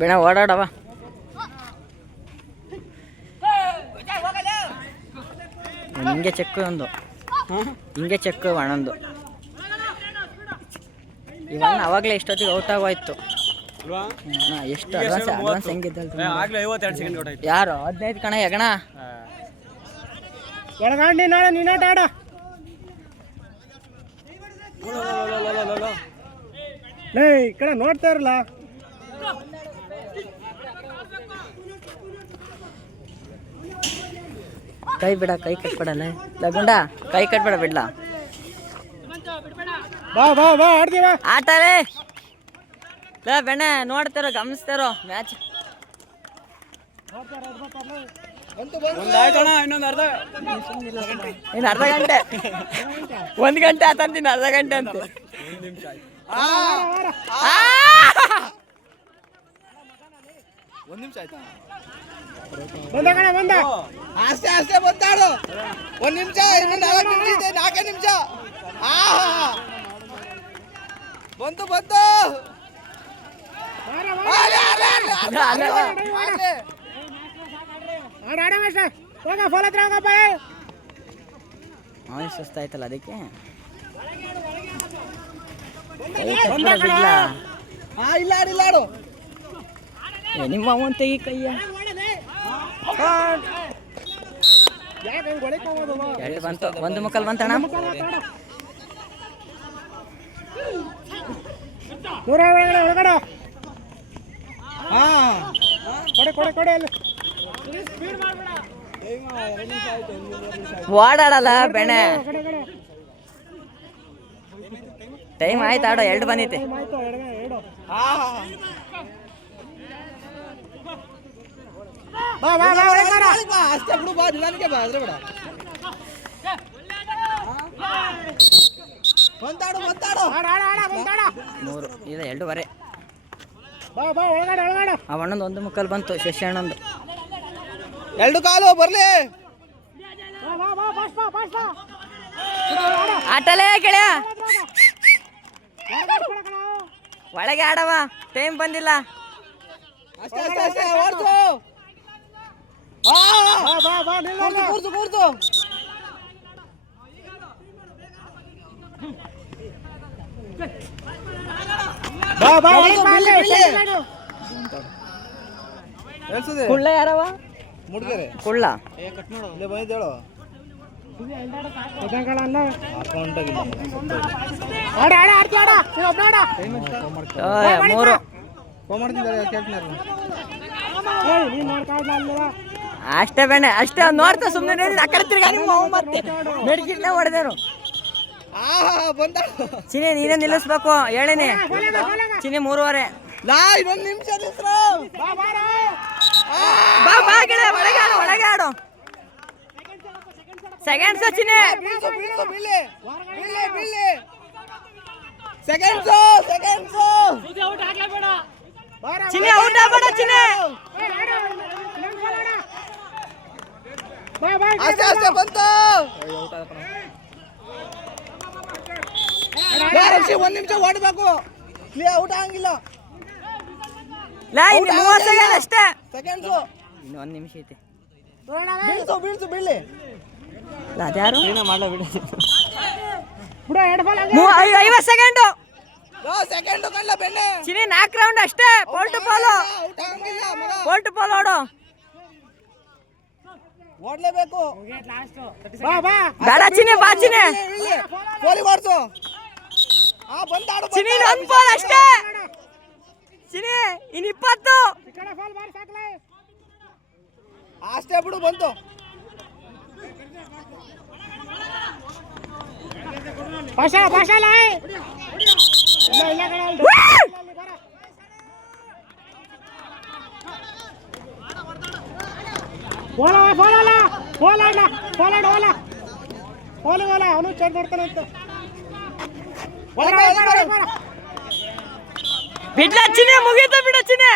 ಬೇಡ ಓಡಾಡವ. ಹಿಂಗೆ ಚೆಕ್ ಒಂದು, ಹಿಂಗೆ ಚೆಕ್ ಒಣೊಂದು. ಇವನ್ನ ಅವಾಗಲೇ ಇಷ್ಟೊತ್ತಿಗೆ ಔಟ್ ಆಗೋಯ್ತು. ಎಷ್ಟು ಅಡ್ವಾನ್ಸ್ ಹೆಂಗಿದ್ದಲ್ಲ. ಯಾರು 15 ಕಣ ಯಗಣ ಒಳಗಾಂಡಿ ನಾಳೆ ನೀನಾಟ ಆಡ. ಲೇ ಈ ಕಡೆ ನೋಡ್ತಾ ಇರಲ್ಲ. ಕೈ ಬಿಡ, ಕೈ ಕಟ್ಬಿಡಲ್ಲ ಲಗುಂಡ, ಕೈ ಕಟ್ಬಿಡ ಬಿಡ್ಲ. ಬಾ ಬಾ ಬಾ ಆಡ್ತೀವ ಆಟಲೇ ಲೇ ಬೆಣ್ಣೆ. ನೋಡ್ತಾರೋ ಗಮನಿಸ್ತಾರೋ ಮ್ಯಾಚ್. ಇನ್ನೊಂದು ಅರ್ಧ ಇನ್ನು ಅರ್ಧ ಗಂಟೆ, 1 ಗಂಟೆ ಆತಂತೀನಿ. ಅರ್ಧ ಗಂಟೆ ಅಂತ 1 ನಿಮಿಷ ಆಯ್ತಾ? ಬಂದ ಕಣ ಬಂದ. ಅಷ್ಟೇ ಅಷ್ಟೇ ಬಂದಾಡು. 1 ನಿಮಿಷ, ಇನ್ನು 4 ನಿಮಿಷ ಇದೆ. 4 ನಿಮಿಷ ಬಂತು ಬಂತು. ಸುಸ್ತಾಯ್ತಲ್ಲ ಅದಕ್ಕೆ. ಇಲ್ಲಾಡು ನಿಮ್ಮ ಅವನ್ ತೆಗಿ ಕೈಯ. 2 ಬಂತು, 1 ಮುಕ್ಕಲ್ ಬಂತಣ್ಣ. ಒಳಗಡೆ ಕೊಡೆ ಅಲ್ಲಿ ಓಡಾಡಲ್ಲ ಬೆಣ್ಣೆ. ಟೈಮ್ ಆಯ್ತು ಆಡೋ. 2 ಬಂದೈತೆ. ಅಷ್ಟೇ ಬಿಡು. ಬಾ ನನಗೆ ಬಾ ಅದ್ರೆ ಬೇಡ. ಬಂತಾಡು 3 ಇಲ್ಲ 2 ಬಾ ಬಾ ಒಳಗಡೆ ಅವಣ್ಣಂದು 1 ಮುಕ್ಕಲ್ ಬಂತು. ಶಶಿ ಅಣ್ಣಂದು 2 ಕಾಲು ಬರ್ಲಿ. ಆಟಲೇ ಗೆಳೆಯ, ಒಳಗೆ ಆಡವ. ಟೈಮ್ ಬಂದಿಲ್ಲ. ಅಷ್ಟೇ ಓಡ್ಸು. ಕೂರ್ಸು ಕುಳ್ಳ ಯಾರವ? ಮುಡ್ಗೆರೆ ಕುಳ್ಳ ಇಲ್ಲೇ ಬಂದಿದ್ದೇಳು. 3 ಅಷ್ಟೇ ಬೇಡ. ಅಷ್ಟೇ ನೋಡ್ತಾ ಸುಮ್ಮನೆ ಅಕ್ಕಡೆ ತಿರ್ಗ ಮತ್ತೆ ಮೆಡಿಕಿಟ್ನೇ ಹೊಡೆದೇನು. ಚಿನಿ ನೀನೇ ನಿಲ್ಲಿಸ್ಬೇಕು ಹೇಳಿನಿ. ಚಿನಿ 3:15. ಇನ್ನೊಂದು ನಿಮಿಷ ಒಳಗೆ ಆಡು. ಸೆಕೆಂಡ್ಸ್ ಚಿನಿ. ಚಿನಿ ಔಟ್ ಆಗ್ಬೇಡ ಚಿನಿ. ಅಷ್ಟೇ ಬಂತು. 1 ನಿಮಿಷ ಓಡಬೇಕು. ಔಟ್ ಆಗಂಗಿಲ್ಲ. 30 ಸೆಕೆಂಡ್ ಅಷ್ಟೇ. ಸೆಕೆಂಡ್ಸು ಇನ್ನು 1 ನಿಮಿಷ ಐತಿ. ಬೀಳ್ಸು ಬೀಳ್ಲಿ. ಅದ್ಯಾರು ಮಾಡಲ ಬಿಡು. 50 ಸೆಕೆಂಡು. ಸೆಕೆಂಡು ಕಣ್ಣ ಬೆಣ್ಣೆ. ಚಿನಿ 4 ರೌಂಡ್ ಅಷ್ಟೇ. ಪೋಲ್ ಟು ಪೋಲ್ ಓಡು. ಓಡ್ಲೇಬೇಕು. ಬೇಡ ಚಿನಿ, ಬಾ ಚಿನಿ. ಕೋಲಿ ಓಡ್ಸು. ಚಿನಿ 1 ಪೋಲ್ ಅಷ್ಟೇ. ಚಿನಿ ಇನ್ನು 20. ಅಷ್ಟೇ ಬಿಡು ಬಂತು. ಅವನು ಚೇಂಜ್ ಮಾಡ್ತಾನೆ ಅಂತ. ಬಿಡ್ಲ ಚಿನಿ, ಮುಗೀತು ಬಿಡ ಚಿನಿ.